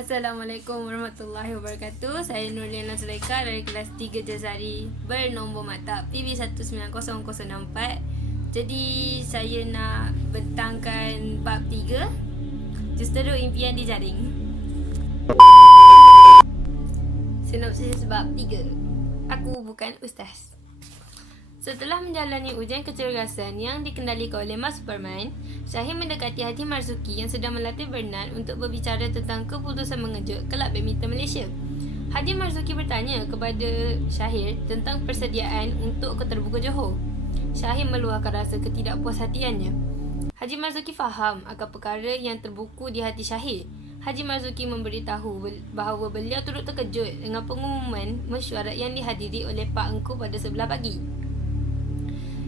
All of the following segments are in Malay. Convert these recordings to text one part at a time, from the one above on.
Assalamualaikum warahmatullahi wabarakatuh. Saya Nurliana Zulaika dari kelas 3 Jazari bernombor mata PB190064. Jadi saya nak bentangkan bab 3, Justeru Impian di Jaring. Sinopsis bab 3. Aku bukan ustaz. Setelah menjalani ujian kecergasan yang dikendalikan oleh Mas Superman, Syahir mendekati Haji Marzuki yang sedang melatih Bernard untuk berbicara tentang keputusan mengejut kelab badminton Malaysia. Haji Marzuki bertanya kepada Syahir tentang persediaan untuk keterbuka Johor. Syahir meluahkan rasa ketidakpuashatiannya. Haji Marzuki faham akan perkara yang terbuku di hati Syahir. Haji Marzuki memberitahu bahawa beliau turut terkejut dengan pengumuman mesyuarat yang dihadiri oleh Pak Engku pada sebelah pagi.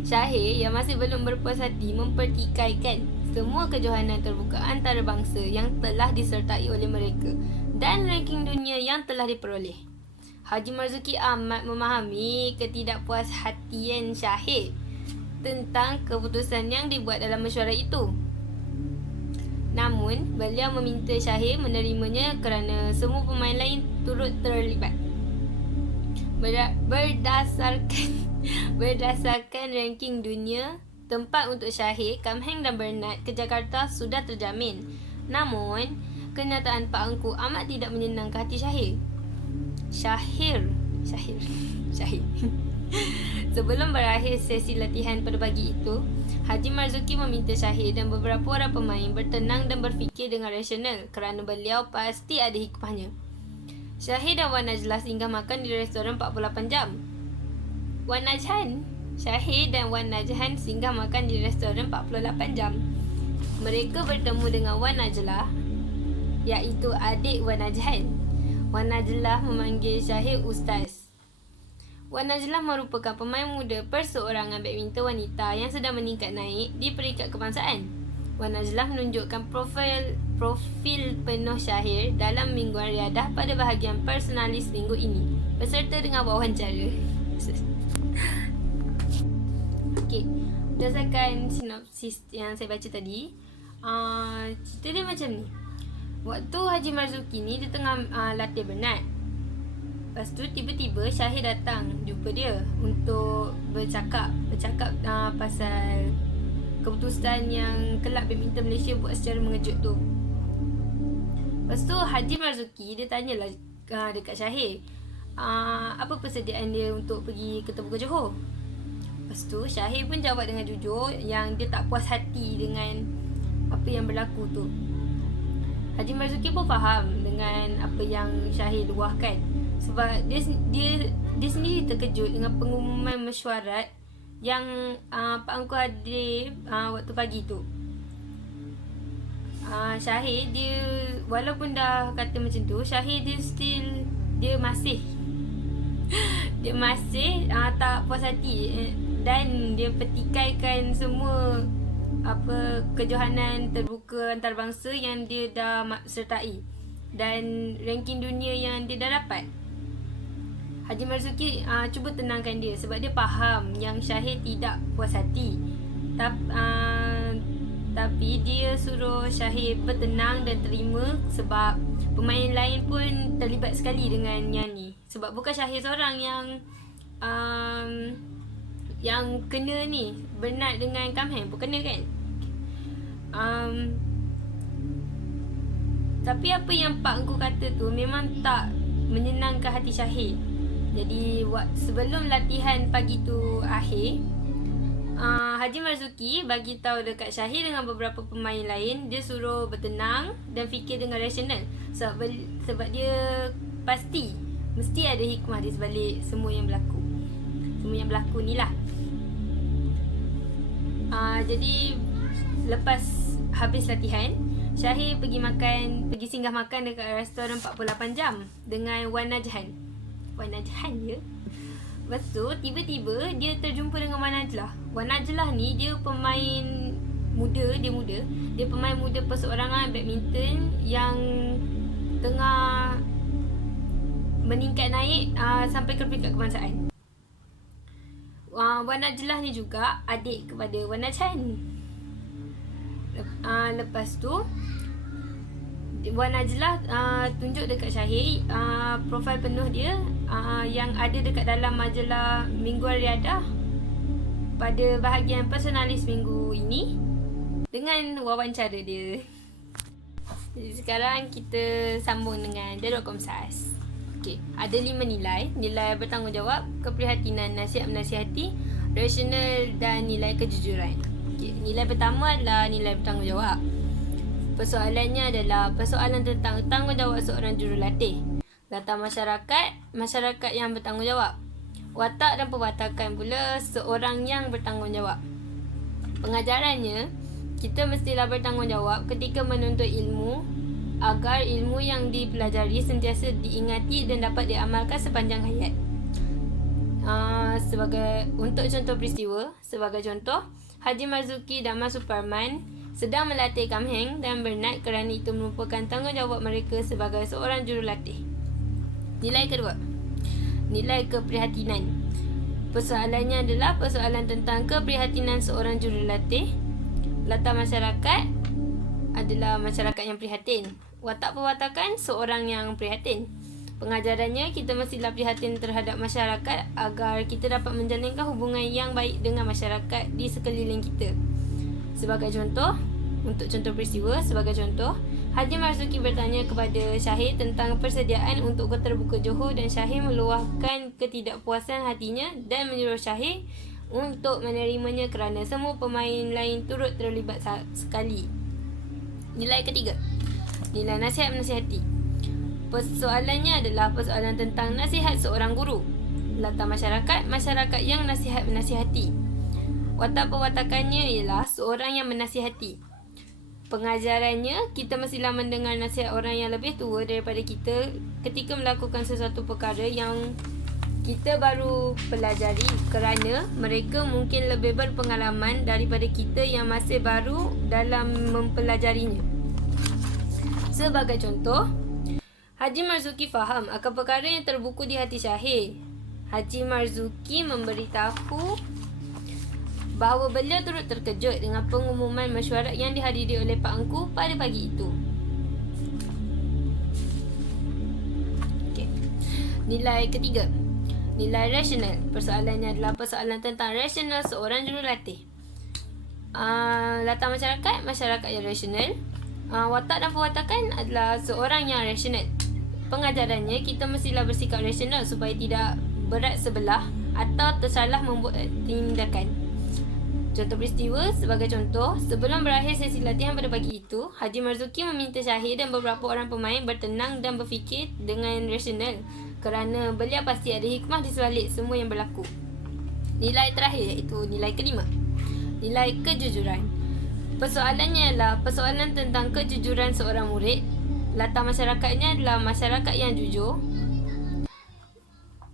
Syahir yang masih belum berpuas hati mempertikaikan semua kejohanan terbuka antarabangsa yang telah disertai oleh mereka dan ranking dunia yang telah diperoleh. Haji Marzuki amat memahami ketidakpuashatian Syahir tentang keputusan yang dibuat dalam mesyuarat itu. Namun, beliau meminta Syahir menerimanya kerana semua pemain lain turut terlibat. Berdasarkan ranking dunia, tempat untuk Syahir, Kam Heng dan Bernard ke Jakarta sudah terjamin. Namun, kenyataan Pak Engku amat tidak menyenangkan hati Syahir. Syahir. Sebelum berakhir sesi latihan pada pagi itu, Haji Marzuki meminta Syahir dan beberapa orang pemain bertenang dan berfikir dengan rasional kerana beliau pasti ada hikmahnya. Syahir dan Wan Najlah singgah makan di restoran 48 jam. Syahir dan Wan Najhan singgah makan di restoran 48 jam. Mereka bertemu dengan Wan Najlah, iaitu adik Wan Najhan. Wan Najlah memanggil Syahir Ustaz. Wan Najlah merupakan pemain muda perseorangan badminton wanita yang sedang meningkat naik di peringkat kebangsaan. Wan Najlah menunjukkan profil penuh Syahir dalam mingguan riadah pada bahagian personalis minggu ini beserta dengan wawancara. Okey, berdasarkan sinopsis yang saya baca tadi, cerita dia macam ni. Waktu Haji Marzuki ni dia tengah latih Bernard. Lepas tu tiba-tiba Syahir datang jumpa dia untuk bercakap pasal keputusan yang kelab badminton Malaysia buat secara mengejut tu. Lepas tu Haji Marzuki dia tanyalah dekat Syahir, apa persediaan dia untuk pergi ke Terbuka Johor. Lepas tu Syahir pun jawab dengan jujur yang dia tak puas hati dengan apa yang berlaku tu. Haji Marzuki pun faham dengan apa yang Syahir luahkan, sebab dia sendiri terkejut dengan pengumuman mesyuarat yang Pak Engku hadir waktu pagi tu. Syahir dia walaupun dah kata macam tu, Syahir dia masih tak puas hati dan dia pertikaikan semua kejohanan terbuka antarabangsa yang dia dah sertai dan ranking dunia yang dia dah dapat. Haji Marzuki cuba tenangkan dia sebab dia faham yang Syahir tidak puas hati. Tapi dia suruh Syahir bertenang dan terima sebab pemain lain pun terlibat sekali dengan yang ni. Sebab bukan Syahir seorang yang kena ni. Bernard dengan Kam Heng pun kena kan. Tapi apa yang Pak Engku kata tu memang tak menyenangkan hati Syahir. Jadi sebelum latihan pagi tu akhir, Haji Marzuki bagi tahu dekat Syahir dengan beberapa pemain lain, dia suruh bertenang dan fikir dengan rasional sebab dia mesti ada hikmah di sebalik semua yang berlaku ni lah. Jadi lepas habis latihan, Syahir pergi singgah makan dekat restoran 48 jam dengan Wan Najhan je. Lepas tu tiba-tiba dia terjumpa dengan Wan Najlah. Wan Najlah ni dia pemain muda. Dia pemain muda perseorangan badminton yang tengah meningkat naik sampai ke peringkat kebangsaan. Wan Najlah ni juga adik kepada Wan Najhan. Lepas tu Wan Najlah tunjuk dekat Syahir profil penuh dia yang ada dekat dalam majalah Mingguan Riadah pada bahagian personalis minggu ini dengan wawancara dia. Jadi sekarang kita sambung dengan The.Komsas. Okey, ada 5 nilai. Nilai bertanggungjawab, keprihatinan, nasihat menasihati, rasional dan nilai kejujuran. Okey, nilai pertama adalah nilai bertanggungjawab. Persoalannya adalah persoalan tentang tanggungjawab seorang jurulatih. Latar masyarakat yang bertanggungjawab. Watak dan perwatakan pula seorang yang bertanggungjawab. Pengajarannya, kita mestilah bertanggungjawab ketika menuntut ilmu agar ilmu yang dipelajari sentiasa diingati dan dapat diamalkan sepanjang hayat. Untuk contoh peristiwa, sebagai contoh, Haji Marzuki dan Mas Suparman sedang melatih Kam Heng dan Bernard kerana itu merupakan tanggungjawab mereka sebagai seorang jurulatih. Nilai kedua, nilai keprihatinan. Persoalannya adalah persoalan tentang keprihatinan seorang jurulatih. Latar masyarakat adalah masyarakat yang prihatin. Watak perwatakan seorang yang prihatin. Pengajarannya, kita mestilah prihatin terhadap masyarakat agar kita dapat menjalinkan hubungan yang baik dengan masyarakat di sekeliling kita. Sebagai contoh, untuk contoh peristiwa, sebagai contoh, Haji Marzuki bertanya kepada Syahir tentang persediaan untuk Kota Terbuka Johor dan Syahir meluahkan ketidakpuasan hatinya dan menyuruh Syahir untuk menerimanya kerana semua pemain lain turut terlibat sekali. Nilai ketiga, nilai nasihat menasihati. Persoalannya adalah persoalan tentang nasihat seorang guru. Latar masyarakat yang nasihat menasihati. Watak perwatakannya ialah seorang yang menasihati. Pengajarannya, kita mestilah mendengar nasihat orang yang lebih tua daripada kita ketika melakukan sesuatu perkara yang kita baru pelajari kerana mereka mungkin lebih berpengalaman daripada kita yang masih baru dalam mempelajarinya. Sebagai contoh, Haji Marzuki faham akan perkara yang terbuku di hati Syahir. Haji Marzuki memberitahu bahawa beliau turut terkejut dengan pengumuman mesyuarat yang dihadiri oleh Pak Engku pada pagi itu. Okay. Nilai ketiga, nilai rasional. Persoalannya adalah persoalan tentang rasional seorang jurulatih. Latar masyarakat yang rasional. Watak dan perwatakan adalah seorang yang rasional. Pengajarannya, kita mestilah bersikap rasional supaya tidak berat sebelah atau tersalah membuat tindakan. Contoh peristiwa, sebagai contoh, sebelum berakhir sesi latihan pada pagi itu, Haji Marzuki meminta Syahir dan beberapa orang pemain bertenang dan berfikir dengan rasional kerana beliau pasti ada hikmah di sebalik semua yang berlaku. Nilai terakhir iaitu nilai kelima, nilai kejujuran. Persoalannya adalah persoalan tentang kejujuran seorang murid. Latar masyarakatnya adalah masyarakat yang jujur.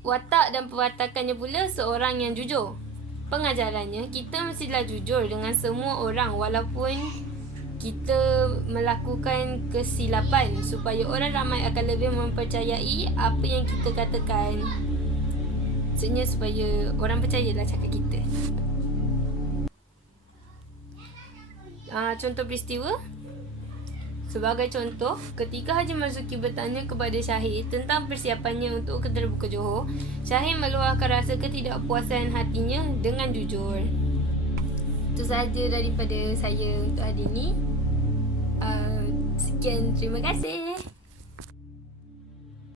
Watak dan perwatakannya pula seorang yang jujur. Pengajarannya, kita mestilah jujur dengan semua orang walaupun kita melakukan kesilapan supaya orang ramai akan lebih mempercayai apa yang kita katakan. Maksudnya supaya orang percayalah cakap kita. Contoh peristiwa. Sebagai contoh, ketika Haji Marzuki bertanya kepada Syahir tentang persiapannya untuk Kota Terbuka Johor, Syahir meluahkan rasa ketidakpuasan hatinya dengan jujur. Itu sahaja daripada saya untuk hari ini. Sekian, terima kasih.